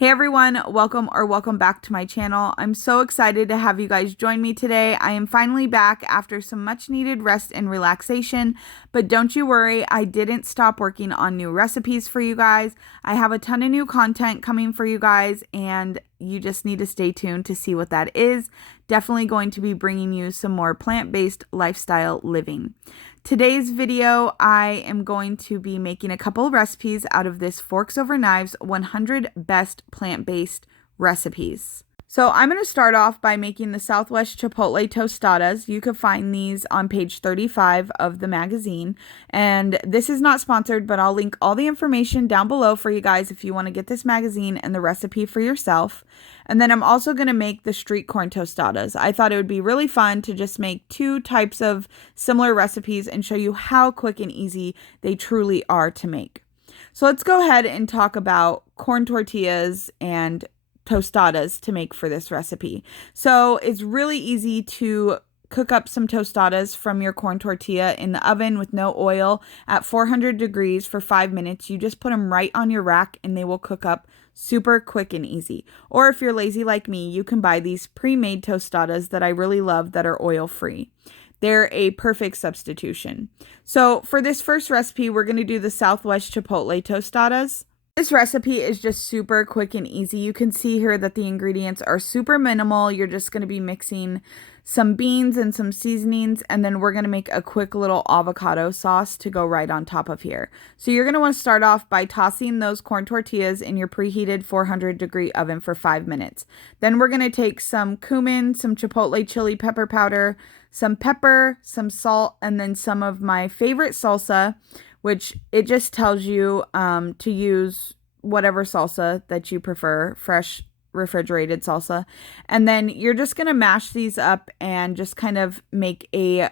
Hey everyone, welcome back to my channel. I'm so excited to have you guys join me today. I am finally back after some much needed rest and relaxation, but don't you worry, I didn't stop working on new recipes for you guys. I have a ton of new content coming for you guys, and you just need to stay tuned to see what that is. Definitely going to be bringing you some more plant-based lifestyle living. Today's video, I am going to be making a couple of recipes out of this Forks Over Knives 100 Best Plant-Based Recipes. So I'm going to start off by making the Southwest Chipotle Tostadas. You could find these on page 35 of the magazine. And this is not sponsored, but I'll link all the information down below for you guys if you want to get this magazine and the recipe for yourself. And then I'm also going to make the street corn tostadas. I thought it would be really fun to just make two types of similar recipes and show you how quick and easy they truly are to make. So let's go ahead and talk about corn tortillas and tostadas to make for this recipe. So it's really easy to cook up some tostadas from your corn tortilla in the oven with no oil at 400 degrees for 5 minutes. You just put them right on your rack and they will cook up super quick and easy. Or if you're lazy like me, you can buy these pre-made tostadas that I really love that are oil-free. They're a perfect substitution. So for this first recipe, we're going to do the Southwest Chipotle tostadas. This recipe is just super quick and easy. You can see here that the ingredients are super minimal. You're just going to be mixing some beans and some seasonings, and then we're going to make a quick little avocado sauce to go right on top of here. So you're going to want to start off by tossing those corn tortillas in your preheated 400-degree oven for 5 minutes. Then we're going to take some cumin, some chipotle chili pepper powder, some pepper, some salt, and then some of my favorite salsa, which it just tells you to use whatever salsa that you prefer, fresh refrigerated salsa. And then you're just going to mash these up and just kind of make a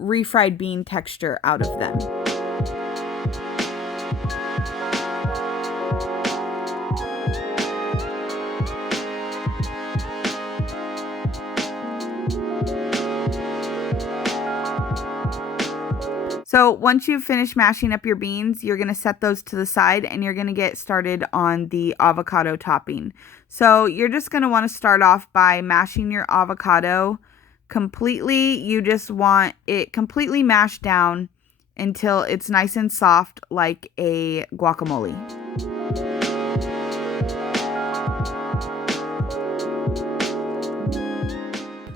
refried bean texture out of them. So once you've finished mashing up your beans, you're going to set those to the side and you're going to get started on the avocado topping. So you're just going to want to start off by mashing your avocado completely. You just want it completely mashed down until it's nice and soft like a guacamole.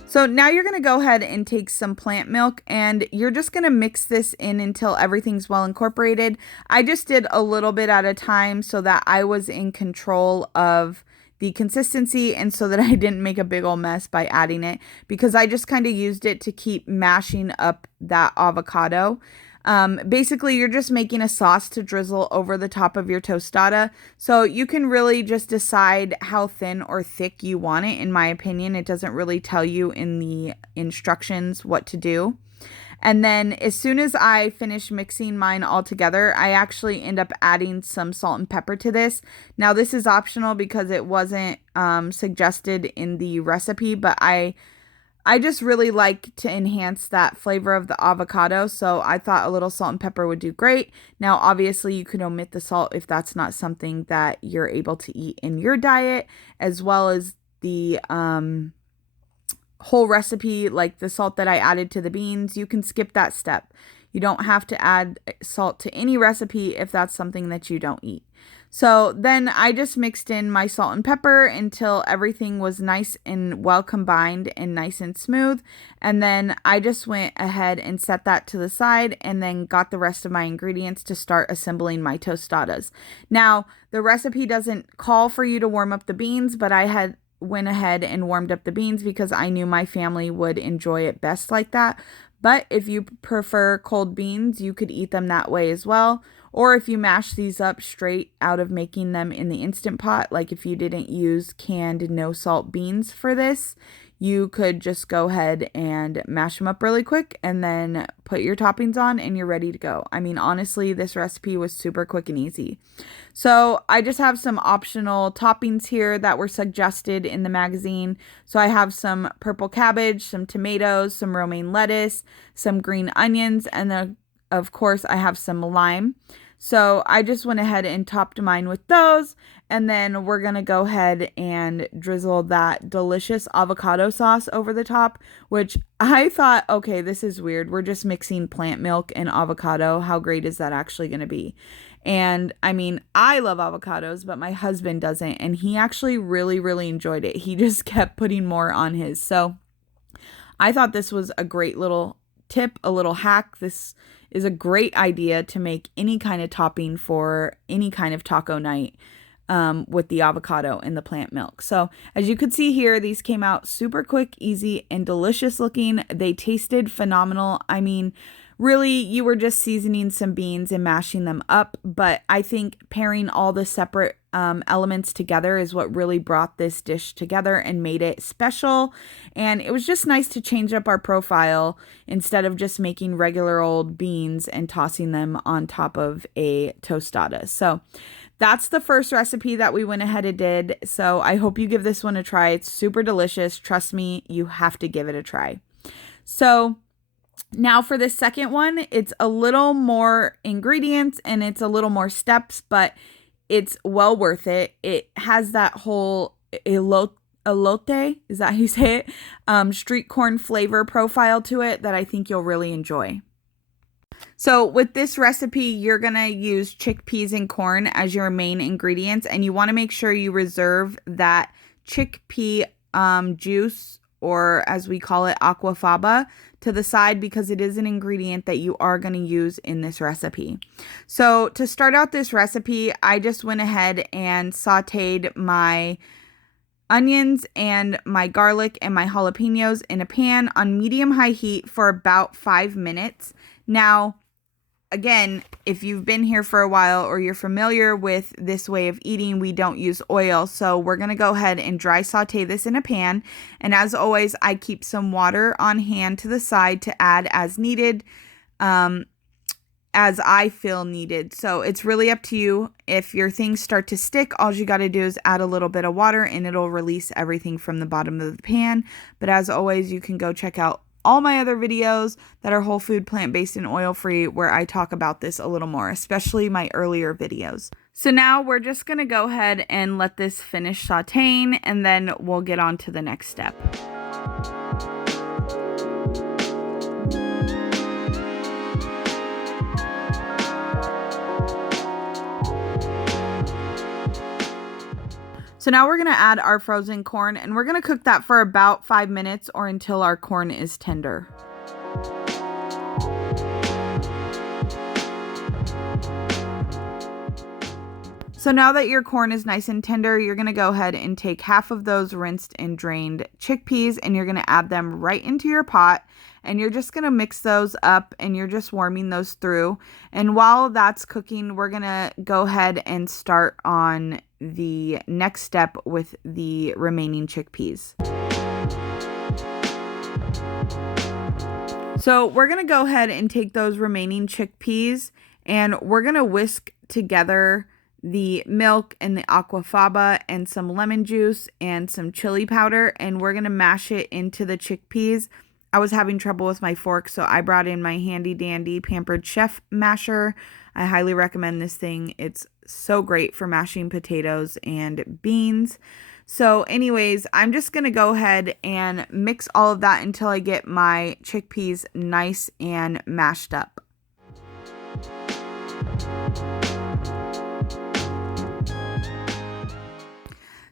So now you're going to go ahead and take some plant milk and you're just going to mix this in until everything's well incorporated. I just did a little bit at a time so that I was in control of the consistency and so that I didn't make a big old mess by adding it, because I just kind of used it to keep mashing up that avocado. Basically, you're just making a sauce to drizzle over the top of your tostada. So you can really just decide how thin or thick you want it. In my opinion, it doesn't really tell you in the instructions what to do. And then as soon as I finish mixing mine all together, I actually end up adding some salt and pepper to this. Now, this is optional because it wasn't suggested in the recipe, but I just really like to enhance that flavor of the avocado, so I thought a little salt and pepper would do great. Now, obviously, you could omit the salt if that's not something that you're able to eat in your diet, as well as the whole recipe, like the salt that I added to the beans. You can skip that step. You don't have to add salt to any recipe if that's something that you don't eat. So then I just mixed in my salt and pepper until everything was nice and well combined and nice and smooth. And then I just went ahead and set that to the side and then got the rest of my ingredients to start assembling my tostadas. Now, the recipe doesn't call for you to warm up the beans, but I went ahead and warmed up the beans because I knew my family would enjoy it best like that. But if you prefer cold beans, you could eat them that way as well. Or if you mash these up straight out of making them in the Instant Pot, like if you didn't use canned no salt beans for this, you could just go ahead and mash them up really quick and then put your toppings on and you're ready to go. I mean, honestly, this recipe was super quick and easy. So I just have some optional toppings here that were suggested in the magazine. So I have some purple cabbage, some tomatoes, some romaine lettuce, some green onions, and then of course I have some lime. So I just went ahead and topped mine with those. And then we're going to go ahead and drizzle that delicious avocado sauce over the top, which I thought, okay, this is weird. We're just mixing plant milk and avocado. How great is that actually going to be? And I mean, I love avocados, but my husband doesn't. And he actually really, really enjoyed it. He just kept putting more on his. So I thought this was a great little tip, a little hack. This is a great idea to make any kind of topping for any kind of taco night with the avocado and the plant milk. So as you could see here, these came out super quick, easy, and delicious looking. They tasted phenomenal. I mean, really, you were just seasoning some beans and mashing them up, but I think pairing all the separate elements together is what really brought this dish together and made it special. And it was just nice to change up our profile instead of just making regular old beans and tossing them on top of a tostada. So that's the first recipe that we went ahead and did. So I hope you give this one a try. It's super delicious. Trust me, you have to give it a try. So now for the second one, it's a little more ingredients and it's a little more steps, but it's well worth it. It has that whole elote, is that how you say it? Street corn flavor profile to it that I think you'll really enjoy. So with this recipe, you're going to use chickpeas and corn as your main ingredients, and you want to make sure you reserve that chickpea juice, or as we call it, aquafaba, to the side because it is an ingredient that you are going to use in this recipe. So to start out this recipe, I just went ahead and sauteed my onions and my garlic and my jalapenos in a pan on medium-high heat for about 5 minutes. Now, again, if you've been here for a while or you're familiar with this way of eating, we don't use oil. So we're going to go ahead and dry saute this in a pan. And as always, I keep some water on hand to the side to add as needed, as I feel needed. So it's really up to you. If your things start to stick, all you got to do is add a little bit of water and it'll release everything from the bottom of the pan. But as always, you can go check out all my other videos that are whole food, plant-based, and oil-free where I talk about this a little more, especially my earlier videos. So now we're just going to go ahead and let this finish sauteing, and then we'll get on to the next step. So now we're going to add our frozen corn, and we're going to cook that for about 5 minutes or until our corn is tender. So now that your corn is nice and tender, you're going to go ahead and take half of those rinsed and drained chickpeas, and you're going to add them right into your pot. And you're just going to mix those up, and you're just warming those through. And while that's cooking, we're going to go ahead and start on the next step with the remaining chickpeas. So we're going to go ahead and take those remaining chickpeas, and we're going to whisk together the milk and the aquafaba and some lemon juice and some chili powder, and we're going to mash it into the chickpeas. I was having trouble with my fork, so I brought in my handy dandy Pampered Chef masher. I highly recommend this thing. It's so great for mashing potatoes and beans. So anyways, I'm just going to go ahead and mix all of that until I get my chickpeas nice and mashed up.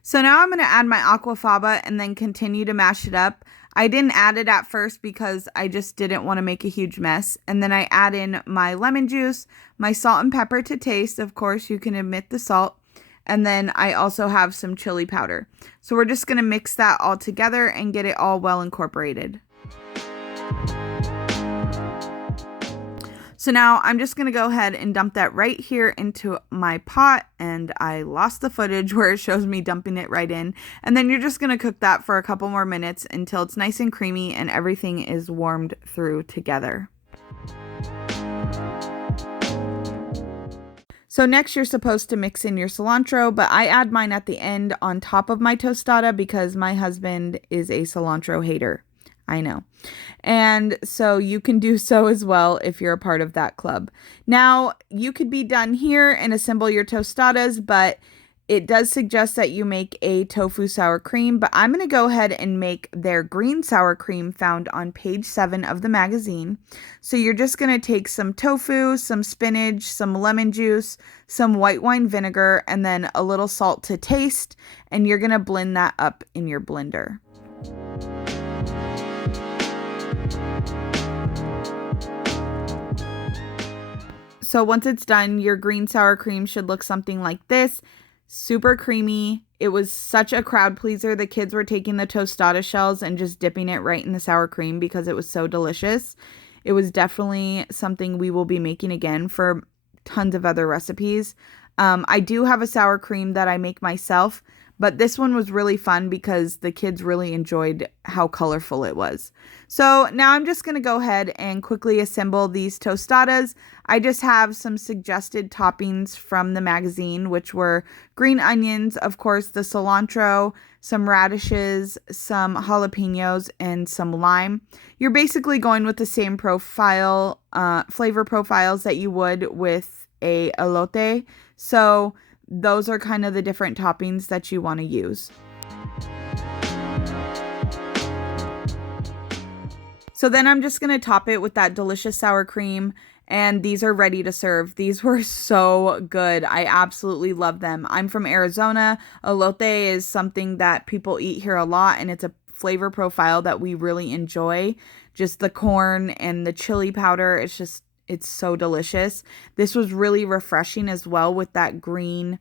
So now I'm going to add my aquafaba and then continue to mash it up. I didn't add it at first because I just didn't want to make a huge mess. And then I add in my lemon juice, my salt and pepper to taste. Of course, you can omit the salt. And then I also have some chili powder. So we're just going to mix that all together and get it all well incorporated. So now I'm just going to go ahead and dump that right here into my pot, and I lost the footage where it shows me dumping it right in. And then you're just going to cook that for a couple more minutes until it's nice and creamy and everything is warmed through together. So next you're supposed to mix in your cilantro, but I add mine at the end on top of my tostada because my husband is a cilantro hater. I know. And so you can do so as well if you're a part of that club. Now, you could be done here and assemble your tostadas, but it does suggest that you make a tofu sour cream, but I'm going to go ahead and make their green sour cream found on page 7 of the magazine. So you're just going to take some tofu, some spinach, some lemon juice, some white wine vinegar, and then a little salt to taste, and you're going to blend that up in your blender. So once it's done, your green sour cream should look something like this. Super creamy. It was such a crowd pleaser. The kids were taking the tostada shells and just dipping it right in the sour cream because it was so delicious. It was definitely something we will be making again for tons of other recipes. I do have a sour cream that I make myself, but this one was really fun because the kids really enjoyed how colorful it was. So now I'm just going to go ahead and quickly assemble these tostadas. I just have some suggested toppings from the magazine, which were green onions, of course, the cilantro, some radishes, some jalapenos, and some lime. You're basically going with the same profile, flavor profiles that you would with a elote. So those are kind of the different toppings that you want to use. So then I'm just going to top it with that delicious sour cream, and these are ready to serve. These were so good. I absolutely love them. I'm from Arizona. Elote is something that people eat here a lot, and it's a flavor profile that we really enjoy. Just the corn and the chili powder. It's so delicious. This was really refreshing as well with that green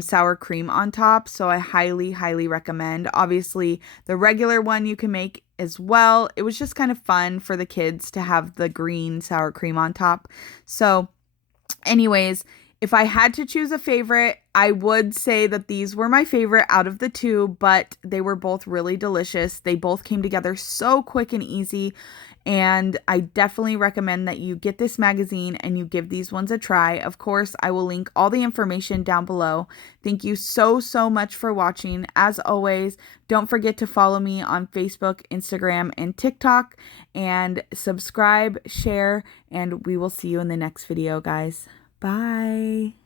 sour cream on top. So I highly, highly recommend. Obviously, the regular one you can make as well. It was just kind of fun for the kids to have the green sour cream on top. So anyways, if I had to choose a favorite, I would say that these were my favorite out of the two, but they were both really delicious. They both came together so quick and easy. And I definitely recommend that you get this magazine and you give these ones a try. Of course, I will link all the information down below. Thank you so, so much for watching. As always, don't forget to follow me on Facebook, Instagram, and TikTok. And subscribe, share, and we will see you in the next video, guys. Bye.